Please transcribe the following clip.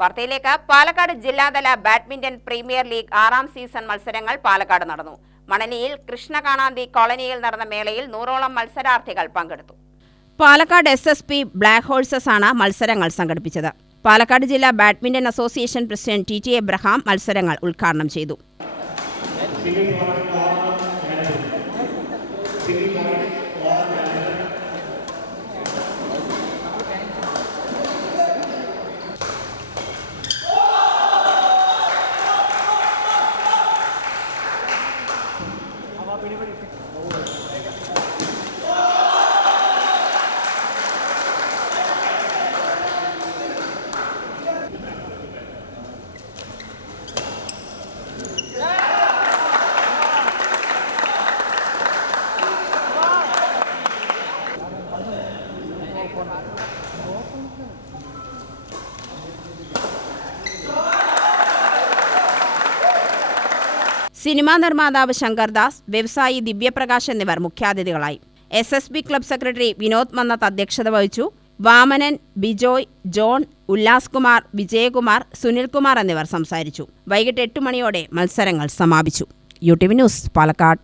വാർത്തയിലേക്ക്. പാലക്കാട് ജില്ലാതല badminton premier league 6ാം season മത്സരങ്ങൾ പാലക്കാട് നടന്നു. മണലിയിൽ കൃഷ്ണകാണാന്തി കോളനിയിൽ നടന്ന മേളയിൽ 100ഓളം മത്സരാർത്ഥികൾ പങ്കെടുത്തു. പാലക്കാട് SSP ബ്ലാക്ക് ഹോഴ്സസ് ആണ് മത്സരങ്ങൾ സംഘടിപ്പിച്ചത്. പാലക്കാട് ജില്ലാ badminton association president TT Abraham മത്സരങ്ങൾ ഉദ്ഘാടനം ചെയ്തു. സിനിമാ നിർമ്മാതാവ് ശങ്കർദാസ്, വ്യവസായി ദിവ്യപ്രകാശ് എന്നിവർ മുഖ്യാതിഥികളായി. SSB club secretary Vinod Mannath അധ്യക്ഷത വഹിച്ചു. വാമനൻ, ബിജോയ്, ജോൺ, ഉല്ലാസ് കുമാർ, വിജയകുമാർ, സുനിൽകുമാർ എന്നിവർ സംസാരിച്ചു. വൈകിട്ട് 8 മണിയോടെ മത്സരങ്ങൾ സമാപിച്ചു. UTV news, Palakkad.